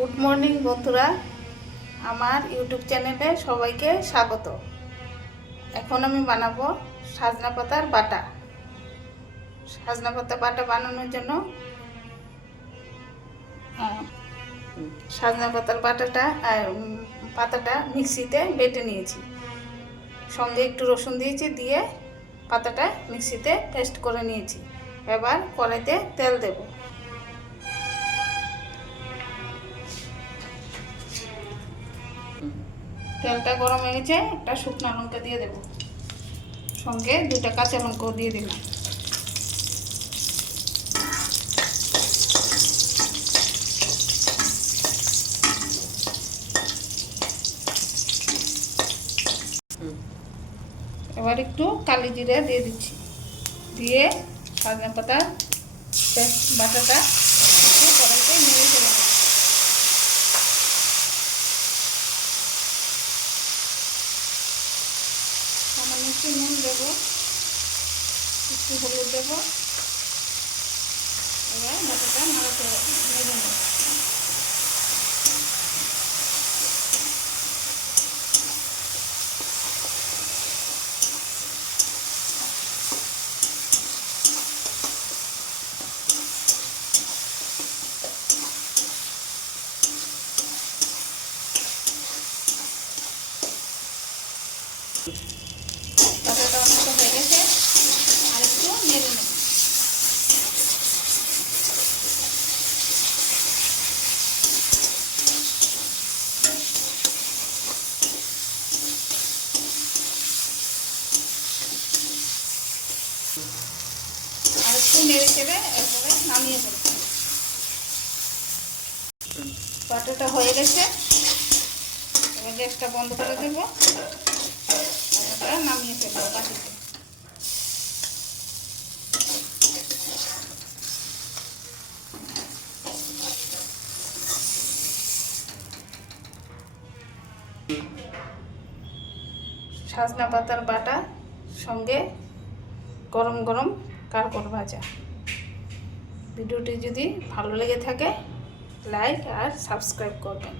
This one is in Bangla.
গুড মর্নিং বন্ধুরা, আমার ইউটিউব চ্যানেলে সবাইকে স্বাগত। এখন আমি বানাবো সজনা পাতার বাটা। সজনা পাতা বাটা বানানোর জন্য সজনা পাতার পাতাটা মিক্সিতে বেটে নিয়েছি। সঙ্গে একটু রসুন দিয়েছি, দিয়ে পাতাটা মিক্সিতে পেস্ট করে নিয়েছি। এবার কড়াইতে তেল দেব। তেলটা গরম হয়ে গেছে, একটা শুকনো লঙ্কা দিয়ে দেব, সঙ্গে দুটা কাঁচা লঙ্কাও দিয়ে দিলাম। এবার একটু কালি জিরা দিয়ে দিচ্ছি, দিয়ে সজনা পাতা বাটাটা কড়াইতে নেড়ে চলে দেবো। সামান্য একটু নুন দেবো, একটু হলুদ দেবো। এবার বাটাটা নেড়ে নেব। বাটাটা অনেকটা হয়ে গেছে, আর একটু নেড়ে নেব। আর একটু নেড়ে চেড়ে এরপরে নামিয়ে ফেলব। বাটাটা হয়ে গেছে, এবার গ্যাসটা বন্ধ করে দেব। নামিয়ে ফেলবো বাটিতে। সজনা পাতার বাটা সঙ্গে গরম গরম কাঁকরোল ভাজা। ভিডিওটি যদি ভালো লেগে থাকে লাইক আর সাবস্ক্রাইব করবেন।